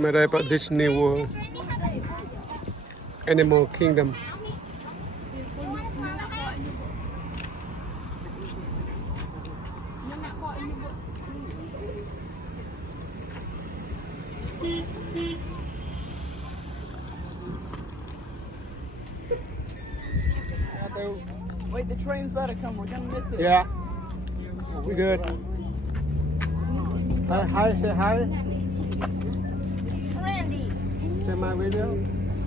ไม่ได้ประดิษนีย์ World Animal Kingdom Wait, the train's about to come. We're gonna miss it. Yeah, we good. Hi, say hi. Randy. Say my video.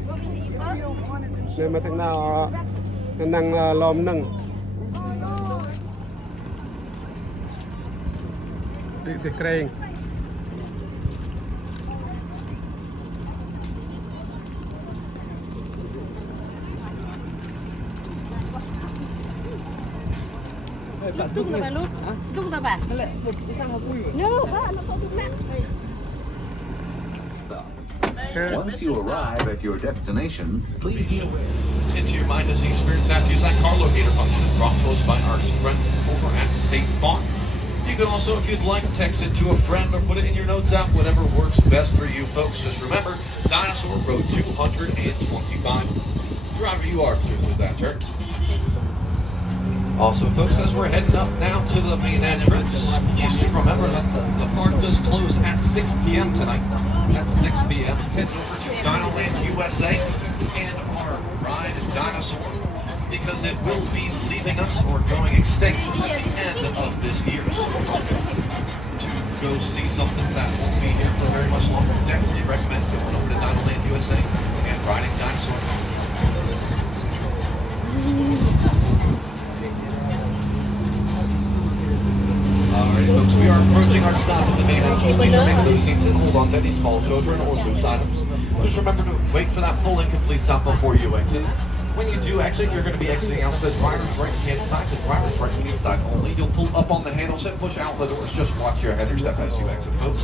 Want me to eat up? เดินมาถึงหน้านั่งล้อมนึ่งติดเกรง Tung tao bà lúc. Tung tao bà. No, ba, nó có tung nặng. Once you arrive at your destination, please be aware. Into your mind as you experience that, use that car locator function brought to us by our friends over at State Farm. You can also, if you'd like, text it to a friend or put it in your notes app, whatever works best for you folks. Just remember, Dinosaur Road 225. Driver, you are clear through that turn. Also, folks, as we're heading up now to the main entrance, please do remember that the park does close at 6 p.m. tonight. At 6 p.m., head over to Dinoland USA and our ride Dinosaur, because it will be leaving us or going extinct at the end of this year. To go see something that won't be here for very much longer, definitely recommend going over to Dinoland USA and riding Dinosaur. Alright folks, we are approaching our stop at the main entrance. Please remain those seats and hold on to any small children or loose items. Just remember to wait for that full incomplete stop before you exit. When you do exit, you're going to be exiting out the driver's right hand side, the driver's right hand side only. You'll pull up on the handles and push out the doors. Just watch your header step as you exit, folks.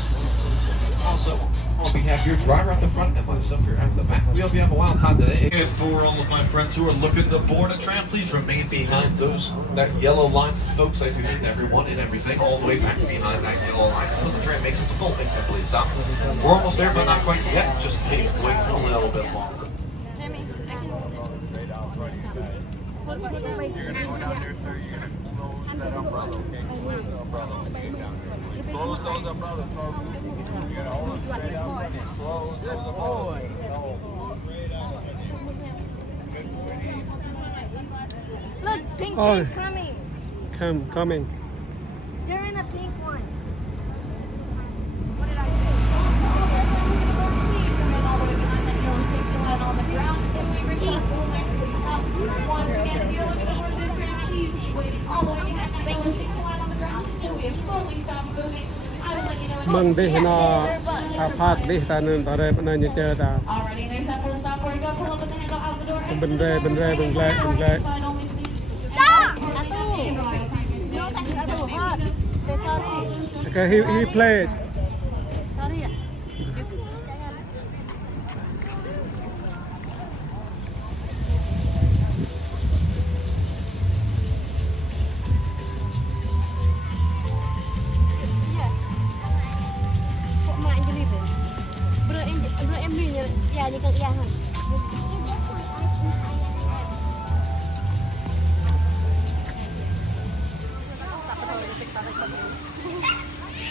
Also, on behalf of your driver at the front and myself here at the back, we hope you have a wild time today. And for all of my friends who are looking to board a tram, please remain behind that yellow line. Folks, I do need everyone and everything all the way back behind that yellow line so the tram makes its full incomplete stop. We're almost there, but not quite yet. Just keep waiting a little bit longer. You're going to go down there, sir. You're going to close that umbrella, okay? Close the umbrella, okay? Down there. Close those umbrellas, folks. You got to hold them straight out. Close those umbrellas. Pink Oh. train's coming. coming. They're in a pink one. What did I say? Mừng đi nó phát đi ta nên ta đây bên này như chơi ta bên đây Stop! Atu! You don't think Atu hot? Say sorry. okay he played Sorry ya. Iya. Kok mak yang gini deh? Bro em beli ya ni kan iya kan.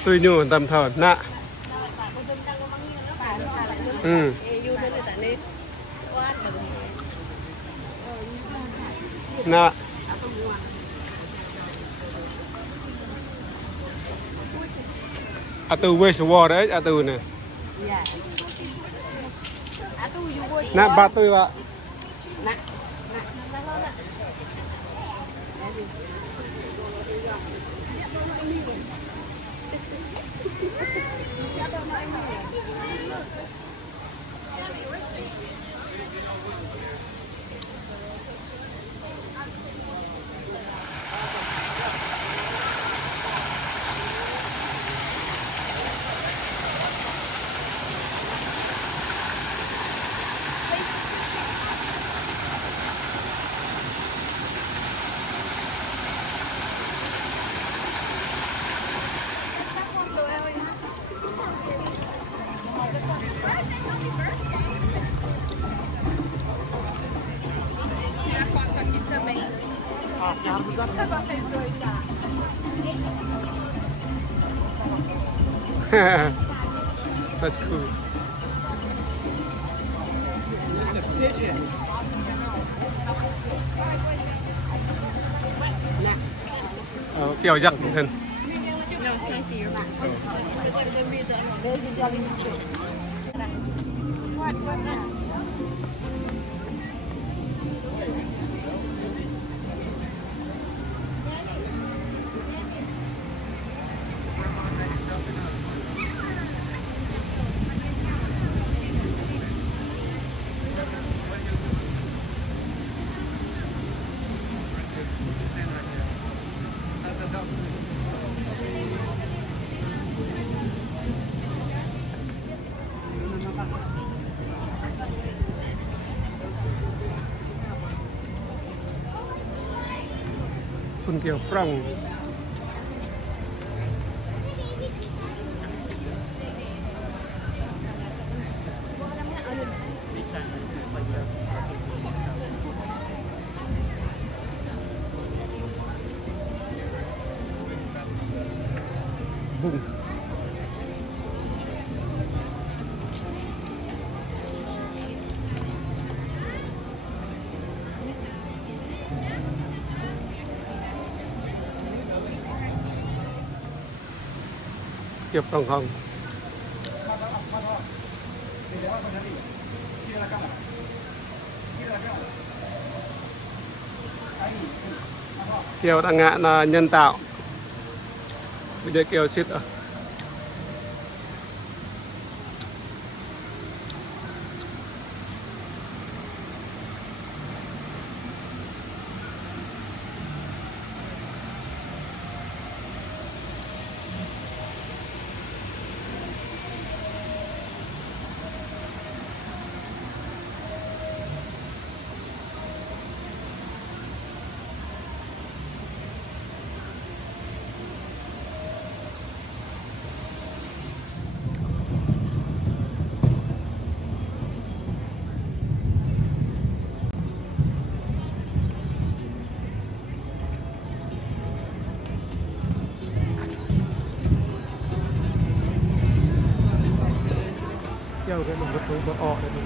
tôi nhu tầm thở nạ ừ nạ à từ waste war đấy à từ này Atu you boy. nạ ba tôi ạ that's cool kiểu giặc thânคุณเกี่ยวปร่องบุ้งเกี่ยวปร่องของkiểu đằng ngạ là nhân tạo bây giờ kiểu xịt à Yo, cái một cái bờ ọ này mình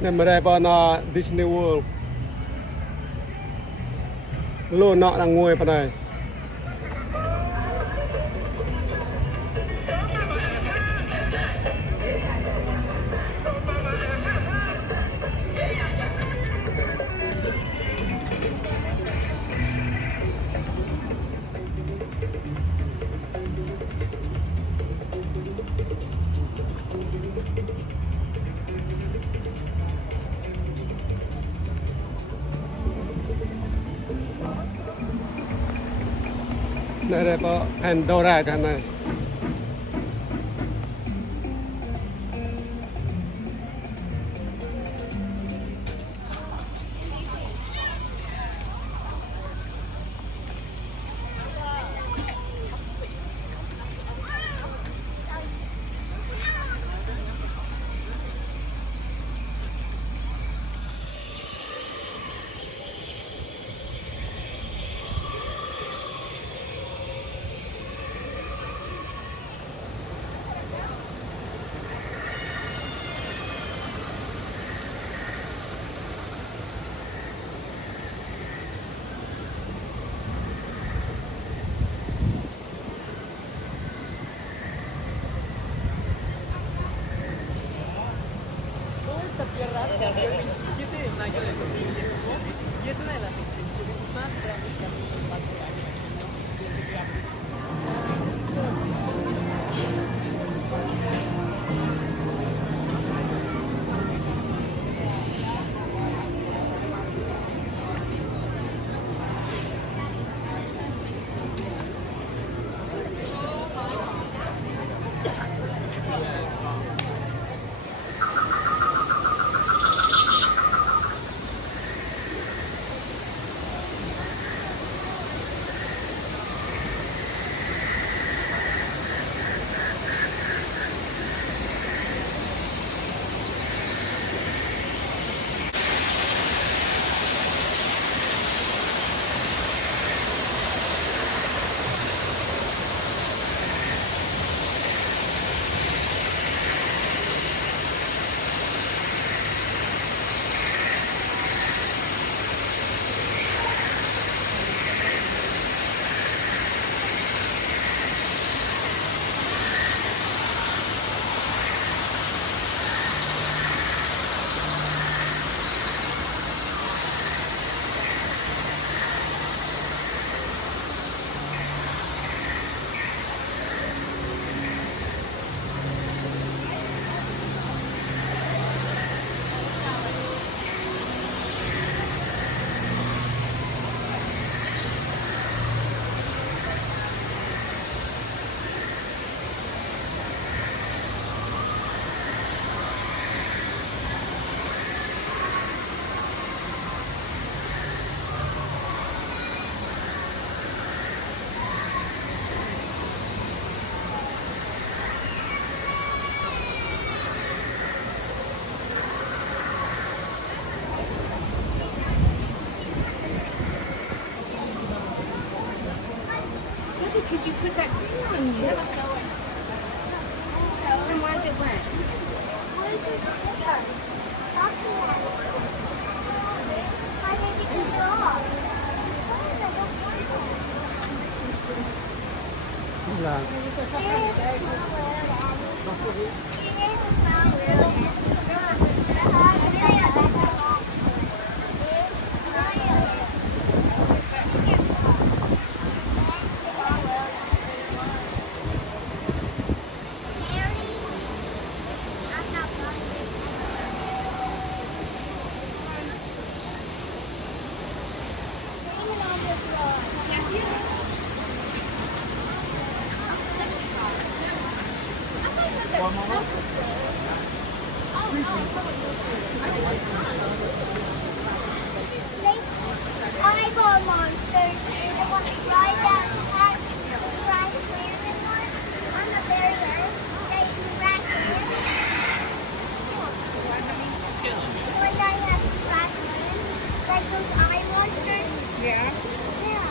nên mà đây bọn Disney World luôn nọ đang ngồi bên này đây có Pandora cái này Because you put that cream on you. And why is it wet? What is this sticker? That's wet. Why did you take it off? là Eyeball monsters. I want to ride that crash landing one on the barrier that you can crash land. The one that has to crash land, like those eye monsters. Yeah. Yeah.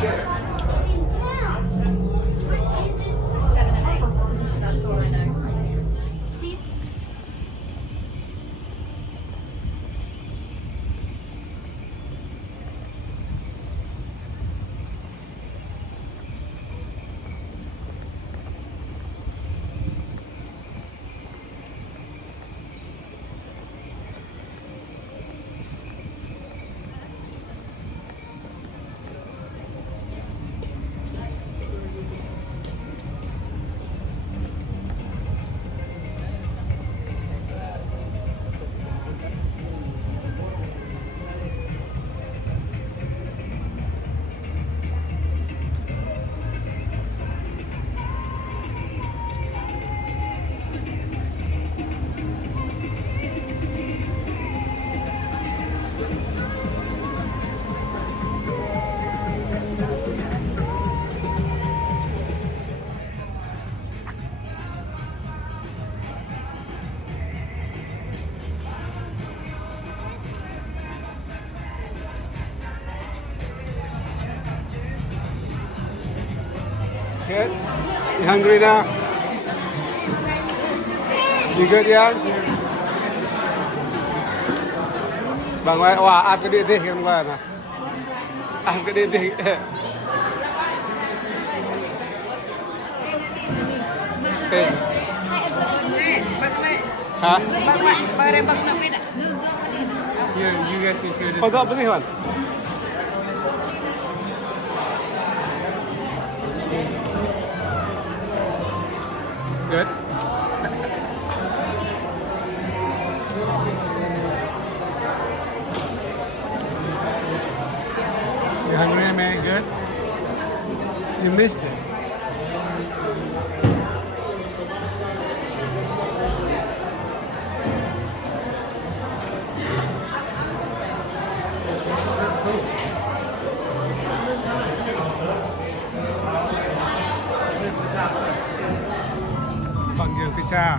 share. 7 and 8. That's all I know. Good? You hungry now? You good, yeah? Bằng vậy, wow, ăn cái điện đi hôm qua nè. Ăn cái điện đi. Hả? Here, you guys can share this. Hold up, Hoàn. Good. You hungry, man? Good. You missed it. Bằng nhiều xin cha.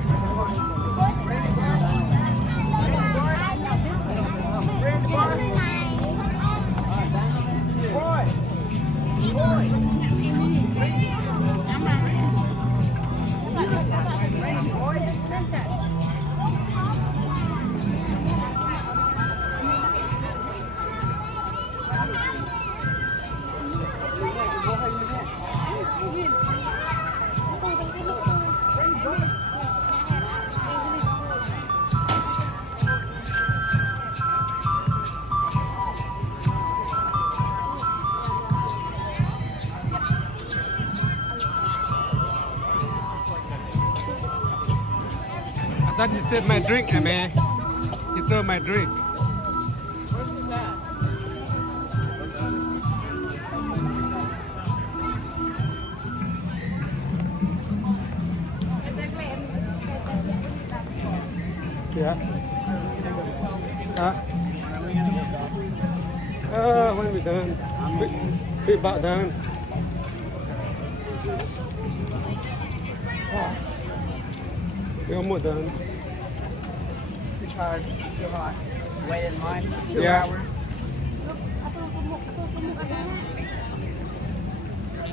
I thought you said my drink, man. You throw my drink. Yeah. Hả? When we done? We about done. We almost done. Because too hot. Wait in line. 2 Yeah. hours.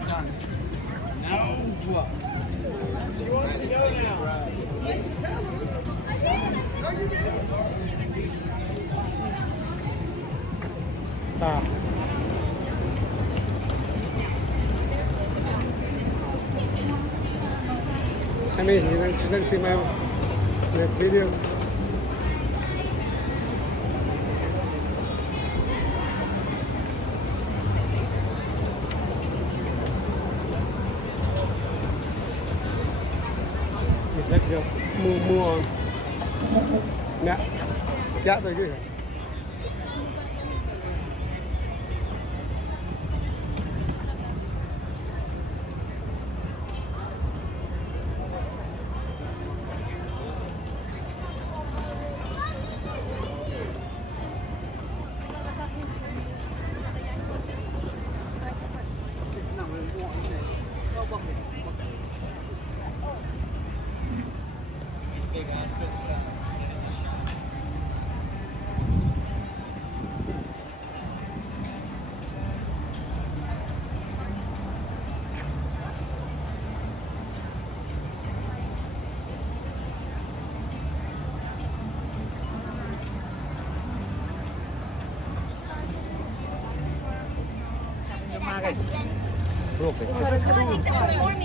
Done. No. À. I mean, you don't see my video. Let's go. Mua on. Dạ. Dạ tôi cứ.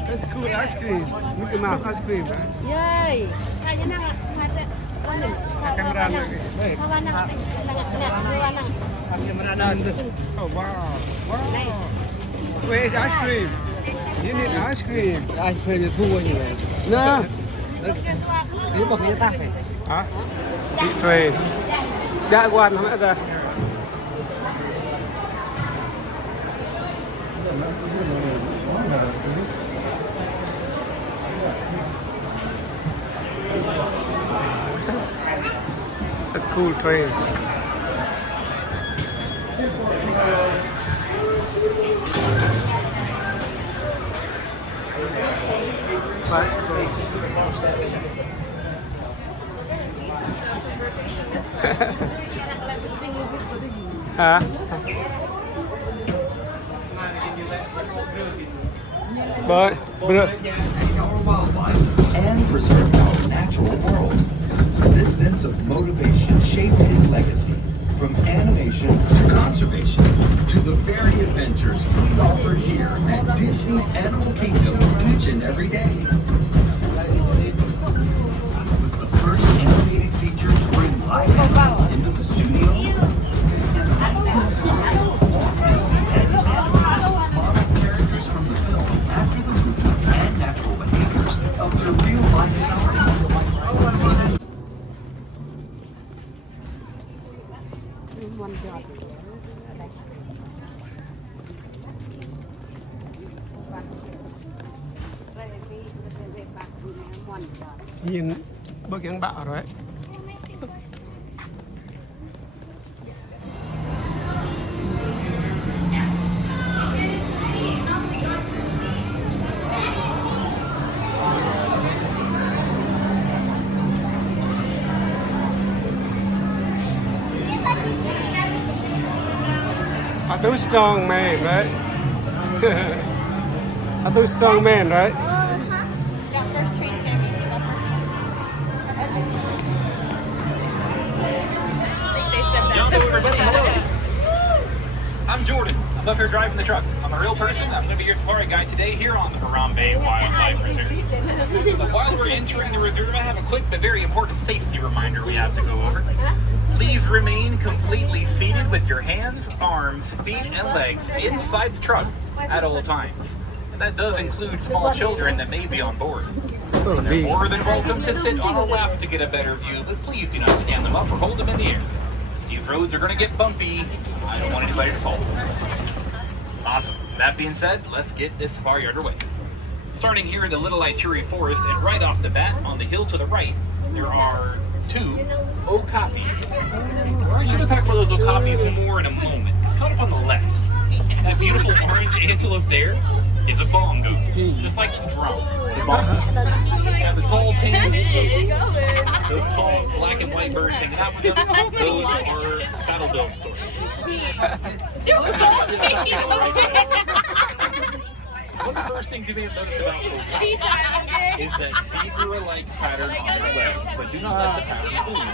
That's cool ice cream. Mickey Mouse ice cream, right? เย้ยใครจะนั่งอ่ะมาจะวันหนึ่ง Kamera lagi. Baik. เพราะว่านั่งนั่งเพราะว่านั่ง Oh wow. Wow. Where is ice cream? You need ice cream. Ice cream là thua như vậy. Nè. Cái bọc như ta phải. Hả? Eat train. Dạ quan hả mẹ ta? That's a cool train. Bicycle. Hả? Bye. Bye. Our wildlife and preserve our natural world. This sense of motivation shaped his legacy, from animation to conservation to the very adventures we offer here at Disney's Animal Kingdom each and every day. It was the first animated feature to bring live animals into the studio. And the 1940s, Walt Disney and his animators modeled characters from the film after the movements and natural behaviors of their real life counterparts. มันจอด Nhìn bớt những bạo rồi. A too strong man, right? A too strong man, right? Yeah, there's train standing. I think they said that. Jump everybody, hello. I'm Jordan. I'm up here driving the truck. I'm a real person. I'm going to be your safari guide today here on the Harambe Wildlife Reserve. But while we're entering the reserve, I have a quick but very important safety reminder we have to go over. Please remain completely seated with your hands, arms, feet, and legs inside the truck at all times. And that does include small children that may be on board. They're more than welcome to sit on a lap to get a better view, but please do not stand them up or hold them in the air. These roads are going to get bumpy. I don't want anybody to fall. Awesome. That being said, let's get this safari underway. Starting here in the Little Ituri Forest, and right off the bat on the hill to the right, there are two okapis. I should have talked about those okapis more in a moment. Coming up on the left, that beautiful orange antelope there is a bongo, just like the drum. The bongo. Now the tall tin, those tall black and white birds hanging out with them, those are saddle-billed storks. One of the first things you may have noticed about okapis is that zebra-like pattern on their legs, but do not let the pattern fool you.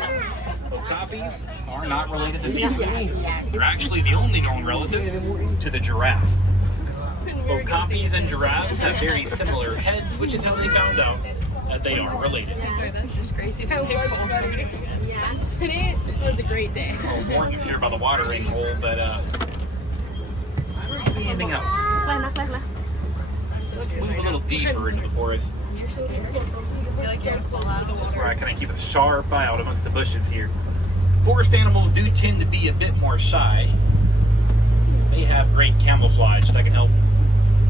Okapis are not related to zebras. They're actually the only known relative to the giraffe. Okapis and giraffes have very similar heads, which is how they found out that they are related. Sorry, that's just crazy. That was funny. Yeah, it is. It was a great day. Well, Morgan's here by the watering hole, but I don't see anything else. Let's move a little deeper into the forest. You're scared. You're like you're close to the water. Where I kind of keep a sharp eye out amongst the bushes here. Forest animals do tend to be a bit more shy. They have great camouflage that can help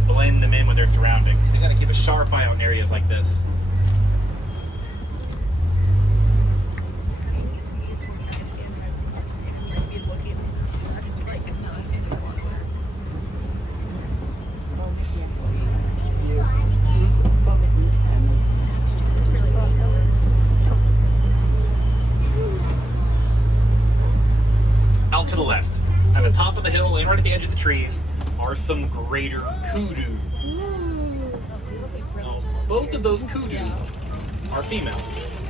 blend them in with their surroundings. So you got to keep a sharp eye out in areas like this. Out to the left, at the top of the hill and right at the edge of the trees, are some greater kudu. Now, both of those kudu are female.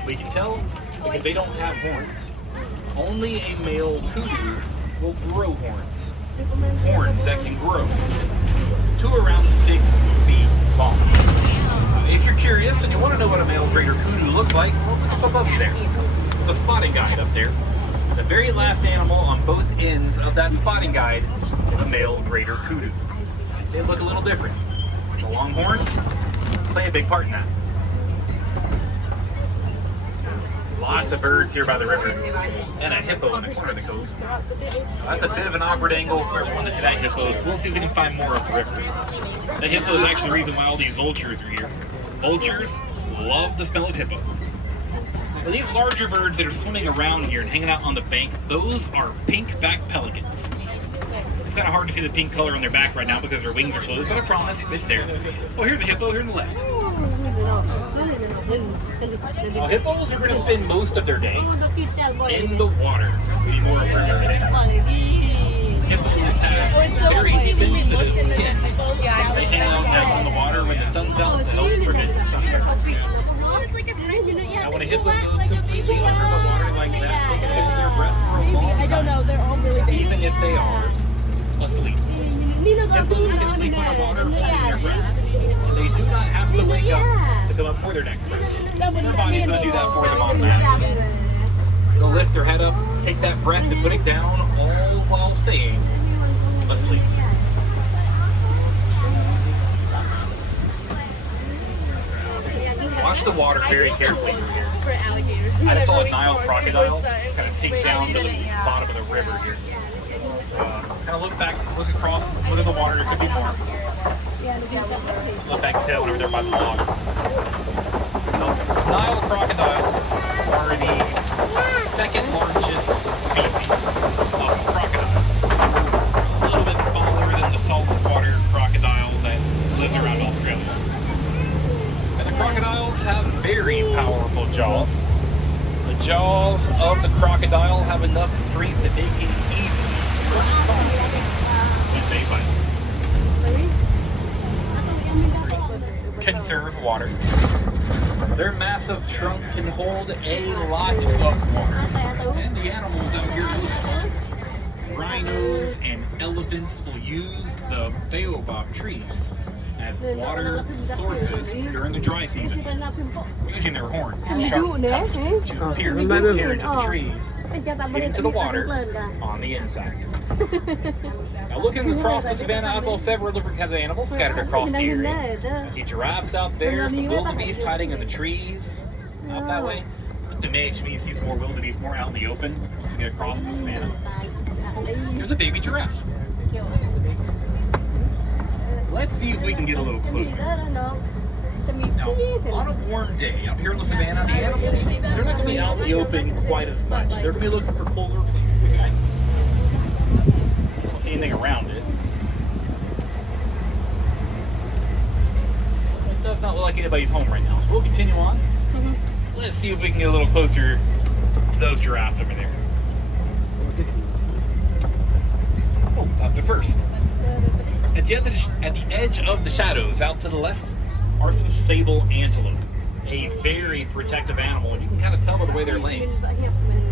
We can tell because they don't have horns. Only a male kudu will grow horns. Horns that can grow. to around 6 feet long. If you're curious and you want to know what a male greater kudu looks like, well, look up above you there. The spotting guide up there. The very last animal on both ends of that spotting guide is a male greater kudu. They look a little different. The long horns play a big part in that. Lots of birds here by the river, and a hippo in the corner of the coast. That's a bit of an awkward angle for everyone to see that hippo, so we'll see if we can find more of the river. The hippo is actually the reason why all these vultures are here. Vultures love the smell of hippo. Now, these larger birds that are swimming around here and hanging out on the bank, those are pink-backed pelicans. It's kind of hard to see the pink color on their back right now because their wings are closed, but I promise it's there. Oh, here's a hippo here on the left. Now, hippos are going to spend most of their day in the water. Be more appropriate. Hippos have very sensitive skin. They hang out on the water when the sun's out to help prevent sunburn. Now, when a hippo goes completely under the water like that, they can hold their breath for a long time. I don't know, they're all really big. Even if they are asleep. Hippos can sleep underwater holding their breath. They do not have to wake up to come up for their next breath. Their body's going to do that for them automatically. They'll lift their head up, take that breath and put it down, all while staying asleep. Watch the water very carefully from here. For alligators. I just saw a Nile crocodile kind of sink down to the bottom of the river here. Kind of look back, look across, look at the water, there could be more. Look back and tell whenever they're by the log. Nile crocodiles are the second largest species of crocodile. A little bit smaller than the saltwater crocodile that lives around Australia. And the crocodiles have very powerful jaws. The jaws of the crocodile have enough strength that they can easily crush someone if they bite. Conserve water. Their massive trunk can hold a lot of water. And the animals out here, rhinos and elephants, will use the baobab trees as water sources during the dry season, using their horns and sharp tusks to pierce and tear into the trees, into the water on the inside. Now, looking across the savannah, I saw several different kinds of animals scattered across the area. I see giraffes out there, some wildebeest hiding in the trees out that way. You may actually see some more wildebeest more out in the open once we get across the savannah. There's a baby giraffe. Let's see if we can get a little closer. Now, on a warm day out here in the savannah, the animals, they're not going to be out in the open quite as much. They're going to be looking for polar places, okay? Don't see anything around it. It does not look like anybody's home right now, so we'll continue on. Let's see if we can get a little closer to those giraffes over there. Oh, but first, at the edge of the shadows, out to the left, are some sable antelope. A very protective animal, and you can kind of tell by the way they're laying.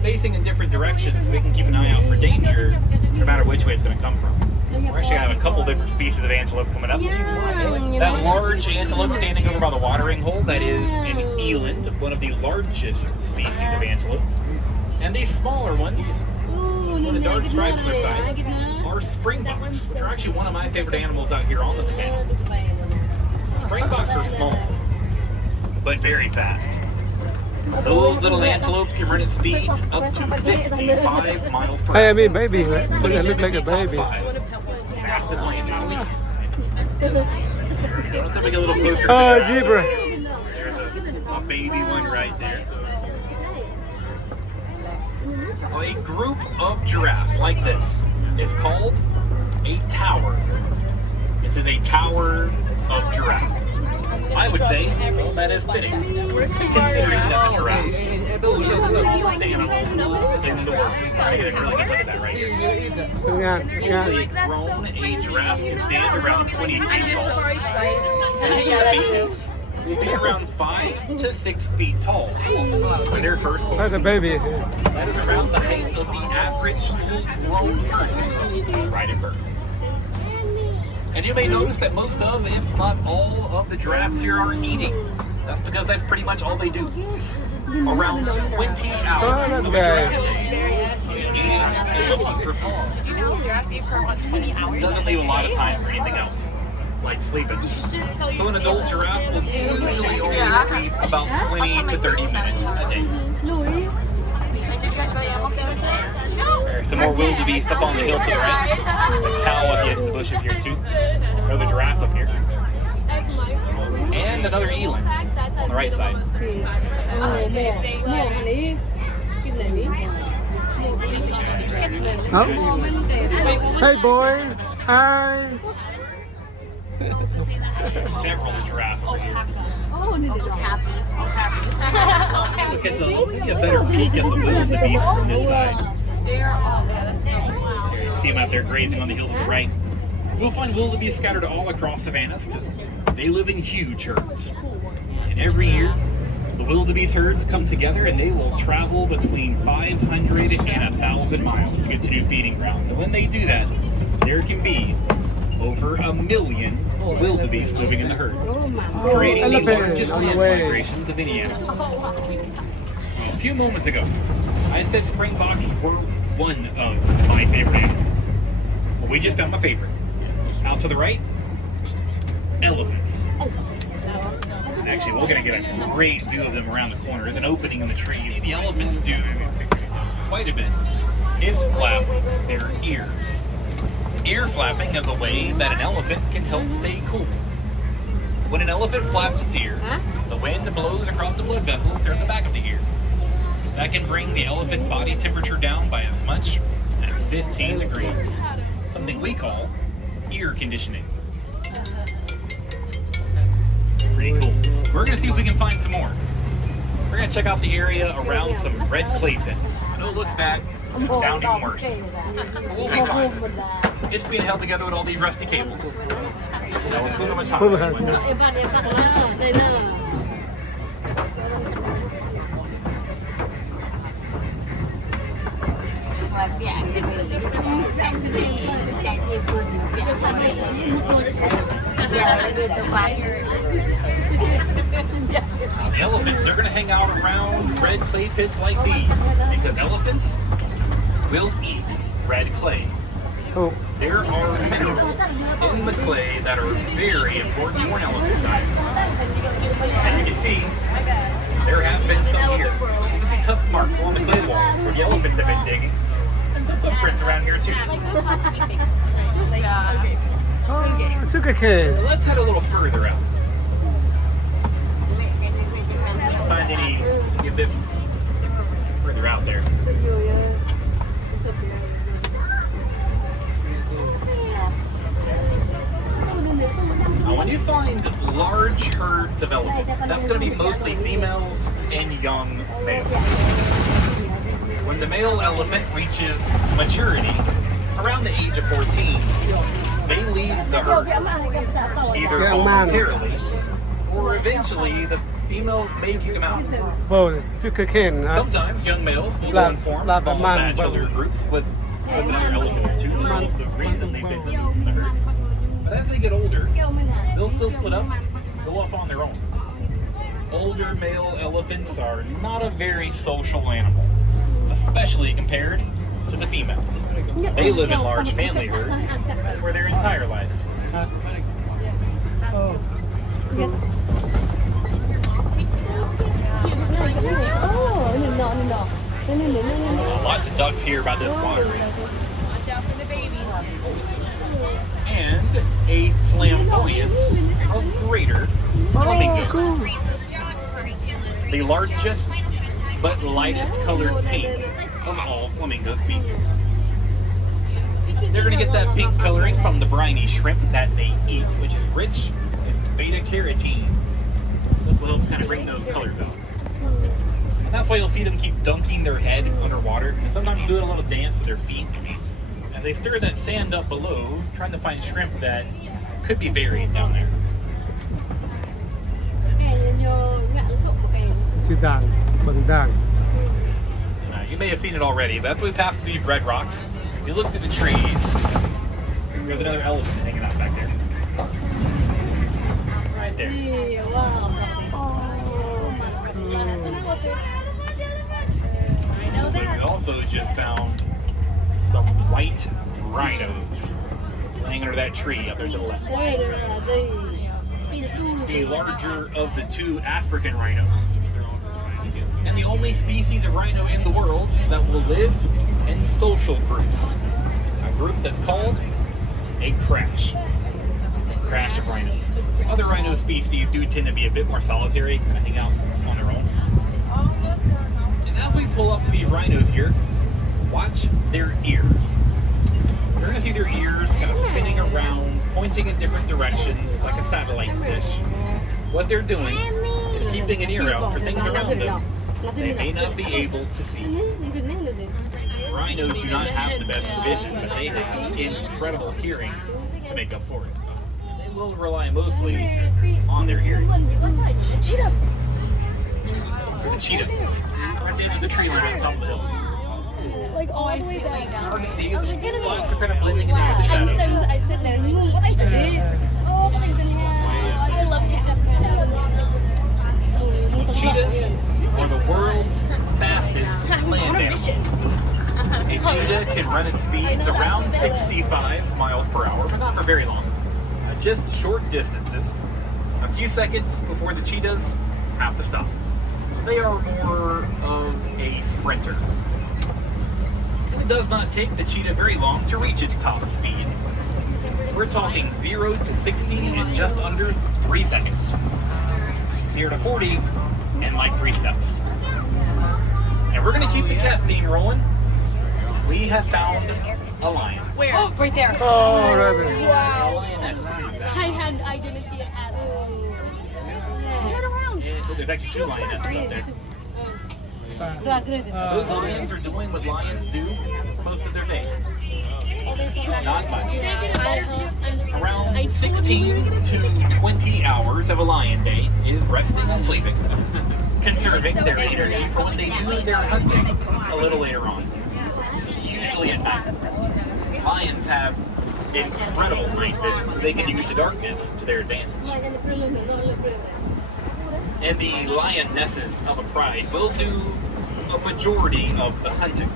Facing in different directions, so they can keep an eye out for danger, no matter which way it's going to come from. We're actually going to have a couple different species of antelope coming up. That large antelope standing over by the watering hole, that is an eland, one of the largest species of antelope. And these smaller ones, with a dark stripe on their side, are springboks, which are actually one of my favorite animals out here on the savannah. Springboks are small, but very fast. Those little antelope can run at speeds up to 55 miles per hour. Hey, I mean baby, right? They look like a baby. Fastest landing. Let's have a little closer. Oh, zebra. There's a baby one right there. A group of giraffe like this is called a tower. This is a tower of giraffe. I would say that is fitting, considering that the giraffe is the tallest animal in the world. I get a really good look at that right here. Fully grown, a giraffe can stand around 20 feet tall. And babies will be around 5 to 6 feet tall for their first born. That's a baby. That is around the height of the average full-grown person right at birth. And And you may notice that most of, if not all, of the giraffes here are eating. That's because that's pretty much all they do. Around 20 hours Oh, of a okay. giraffe day is eating and looking for food. Do you know giraffes eat for about 20 hours? Doesn't leave a lot of time for anything else, like sleeping. So an adult giraffe will usually only sleep about 20 to 30 minutes a day. There's some more wildebeest up on the hill to the right. There's a cow up in the bushes here too. There's a giraffe up here. And another eland on the right side. Oh. Hey boys. Hi. Several giraffes over here. Look at a better peek at the wildebeest from this side. See them out there grazing on the hill to the right. We'll find wildebeest scattered all across savannas because they live in huge herds. And every year, the wildebeest herds come together and they will travel between 500 and 1,000 miles to get to new feeding grounds. And when they do that, there can be over 1 million wildebeest living in the herds, creating the largest land migrations of any animal. A few moments ago, I said springboks were one of my favorite animals. Well, we just found my favorite. Out to the right, elephants. And actually, we're going to get a great view of them around the corner. There's an opening in the tree. The elephants do quite a bit is flap their ears. Ear flapping is a way that an elephant can help stay cool. When an elephant flaps its ear, the wind blows across the blood vessels near the back of the ear. That can bring the elephant body temperature down by as much as 15 degrees, something we call ear conditioning. Pretty cool. We're going to see if we can find some more. We're going to check out the area around some red clay pits. I know it looks bad, and it sounds even worse. But we'll be fine. It's being held together with all these rusty cables. Now we'll put them on top. Now the elephants, they're going to hang out around red clay pits like these because elephants will eat red clay. Oh. There are minerals in the clay that are very important for an elephant diet. As you can see, there have been some here. You can see tusk marks along the clay walls where the elephants have been digging. And some footprints around here too. Oh, sugar cane. Let's head a little further out. Find any a bit further out there. Now, when you find large herds of elephants, that's going to be mostly females and young males. When the male elephant reaches maturity, around the age of 14, they leave the herd, either voluntarily or eventually the females may kick them out. Oh, sugar cane. Sometimes young males will go and form small bachelor groups with another elephant or two who's also recently been released in the herd. But as they get older, they'll still split up, go off on their own. Older male elephants are not a very social animal, especially compared to the females. They live in large family herds for their entire life. Lots of ducks here by this water. Watch out for the babies. And a flamboyance of greater flamingos. The largest but lightest colored pink of all flamingo species. They're going to get that pink coloring from the briny shrimp that they eat, which is rich in beta-carotene. That's what helps kind of bring those colors out. And that's why you'll see them keep dunking their head underwater and sometimes doing a little dance with their feet as they stir that sand up below, trying to find shrimp that could be buried down there. You may have seen it already, but after we pass through these red rocks, if you look to the trees, there's another elephant hanging out back there. Right there. Iya, wow. We also just found some white rhinos laying under that tree up there to the left. The larger of the two African rhinos, and the only species of rhino in the world that will live in social groups. A group that's called a crash. Crash of rhinos. Other rhino species do tend to be a bit more solitary, kind of hang out on their own. And as we pull up to these rhinos here, watch their ears. You're going to see their ears kind of spinning around, pointing in different directions like a satellite dish. What they're doing is keeping an ear out for things around them they may not be able to see. Rhinos do not have the best vision, but they have incredible hearing to make up for it. They will rely mostly on their hearing. Cheetah. The cheetah. Right into the tree line on top of the hill. Like all the way down. Hard to see, the spots are kind of blending in there with the shadows. I said that. What I did. Oh, what I did. I love cats. Cheetahs are the world's fastest land animals. A cheetah can run at speeds around 65 miles per hour, but not for very long. Just short distances. A few seconds before the cheetahs have to stop. So they are more of a sprinter. And it does not take the cheetah very long to reach its top speed. We're talking 0 to 60 in just under 3 seconds. 0 to 40 in like 3 steps. And we're going to keep the cat theme rolling. We have found a lion. Where? Oh, right there. Oh, right there. Wow. I didn't see it at all. Turn around. There's actually 2 lionesses up there. Those lions are doing what lions do most of their day. Not much. Around 16 to 20 hours of a lion day is resting and sleeping, conserving their energy for when they do their hunting a little later on, usually at night. Lions have incredible night vision, so they can use the darkness to their advantage. And the lionesses of a pride will do a majority of the hunting.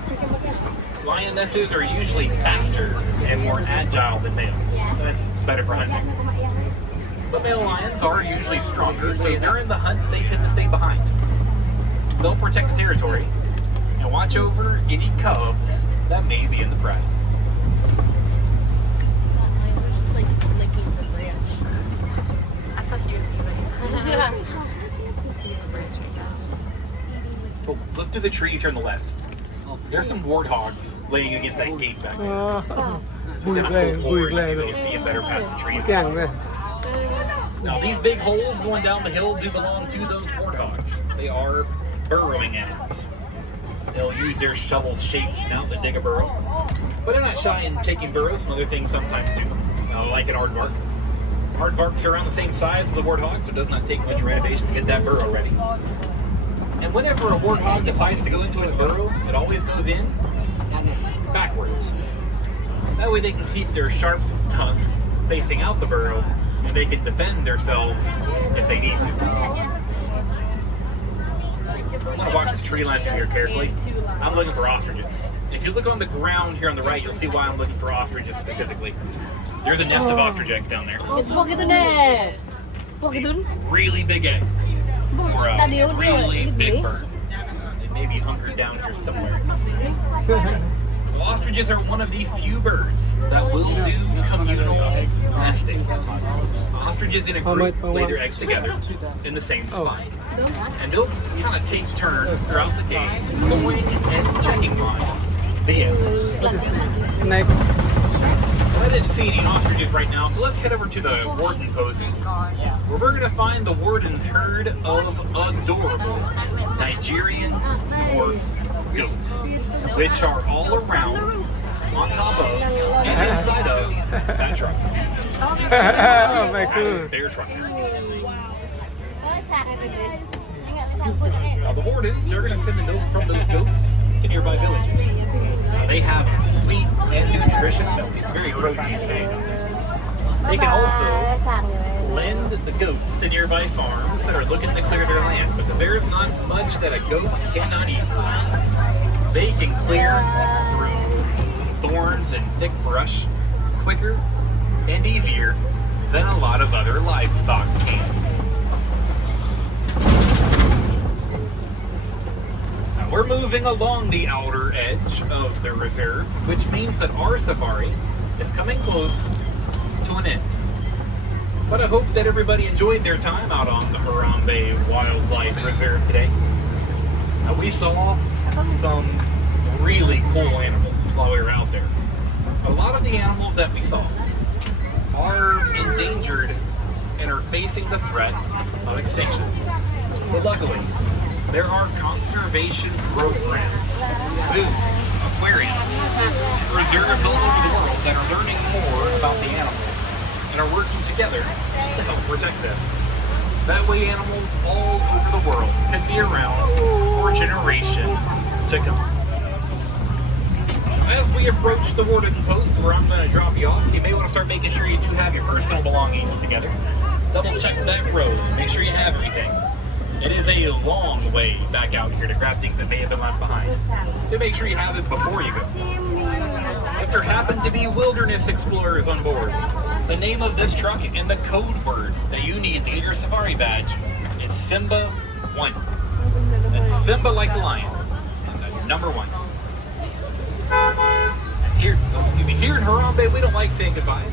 Lionesses are usually faster and more agile than males. That's better for hunting. But male lions are usually stronger, so during the hunt they tend to stay behind. They'll protect the territory and watch over any cubs that may be in the pride. Oh, look to the trees here on the left. There's some warthogs laying against that gate back there. Bùi ghê, bùi ghê You rồi. can see them better past the trees. Càng về. Now these big holes going down the hill do belong to those warthogs. They are burrowing animals. They'll use their shovel-shaped snout to dig a burrow. But they're not shy in taking burrows from other things sometimes too. Like an aardvark. Aardvarks are around the same size as the warthog, so it does not take much renovation to get that burrow ready. And whenever a warthog decides to go into its burrow, it always goes in backwards. That way they can keep their sharp tusk facing out the burrow, and they can defend themselves if they need to. I want to watch the tree line from here carefully. I'm looking for ostriches. If you look on the ground here on the right, you'll see why I'm looking for ostriches specifically. There's a nest of ostrich eggs down there. Look at the nest. Really big egg. Or a really big bird. It may be hunkered down here somewhere. Well, ostriches are one of the few birds that will do communal nesting. Ostriches in a group lay their eggs together in the same spot. And they'll kind of take turns throughout the day going and checking on the eggs. Snake. I didn't see any ostriches right now, so let's head over to the warden post, where we're going to find the warden's herd of adorable Nigerian dwarf goats, which are all around, on top of, and inside of that truck. Oh, my That God. is their truck. Now the wardens, they're going to send the milk from those goats to nearby villages. They have sweet and nutritious milk. It's very protein-based. They can also lend the goats to nearby farms that are looking to clear their land, because there's not much that a goat cannot eat. They can clear through thorns and thick brush quicker and easier than a lot of other livestock can. Now, we're moving along the outer edge of the reserve, which means that our safari is coming close to an end. But I hope that everybody enjoyed their time out on the Harambe Wildlife Reserve today. Now, we saw some really cool animals while we were out there. A lot of the animals that we saw are endangered and are facing the threat of extinction. But luckily, there are conservation programs, zoos, aquariums, reserves all over the world that are learning more about the animals and are working together to help protect them. That way animals all over the world can be around for generations to come. As we approach the Warden Post, where I'm going to drop you off, you may want to start making sure you do have your personal belongings together. Double check that road, make sure you have everything. It is a long way back out here to grab things that may have been left behind. So make sure you have it before you go. If there happen to be wilderness explorers on board, the name of this truck and the code word that you need to get your safari badge is Simba 1. That's Simba like the lion. And number 1. And here in Harambe, we don't like saying goodbye.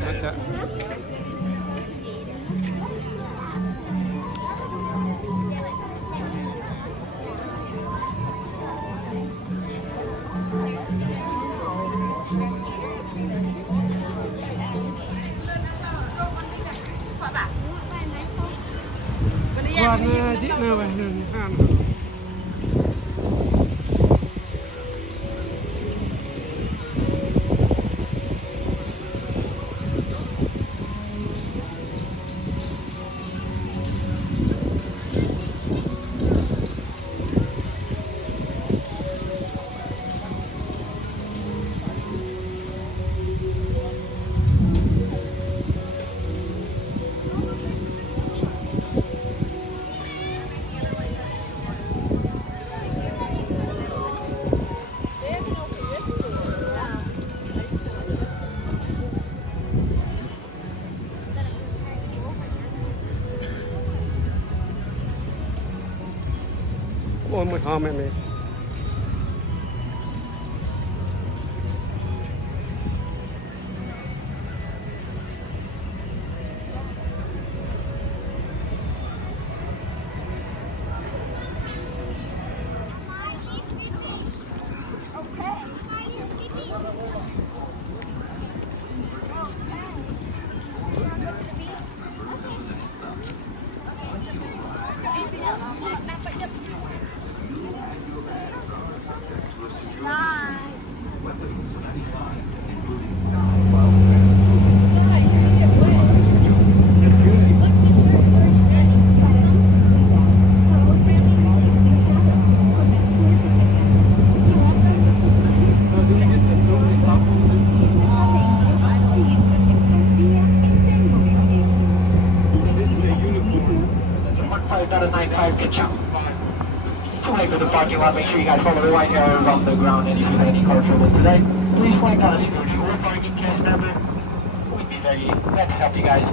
Warna jikna weh han. Ôi một hôm em For the parking lot, make sure you guys follow the white arrows on the ground, and if you have any car troubles today, please flag down a security or parking cast number. We'd be very glad to help you guys.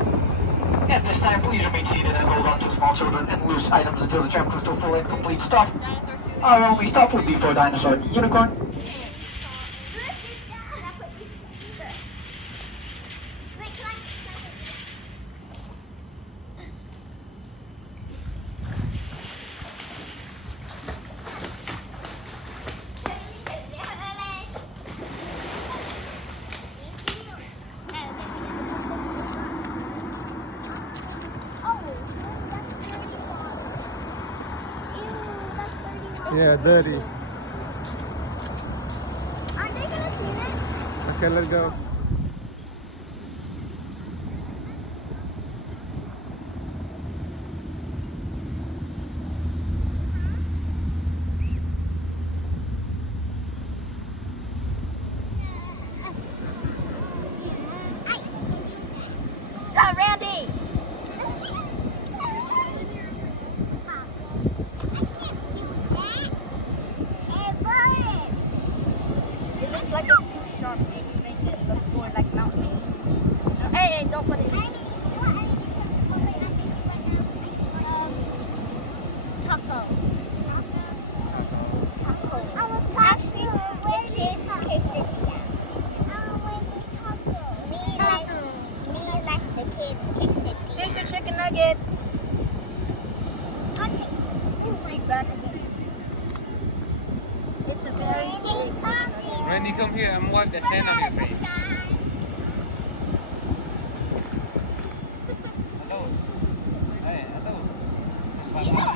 At this time, please remain seated and hold on to small children and loose items until the tram comes to a full and complete stop. Our only stop would be for Dinosaur Unicorn. Yeah, dirty. Aren't they gonna clean it? Okay, let's go. Go! Nugget. Big bag again. It's a very big chicken. When you come here and wipe the sand on your face. Hello. Hey, hello.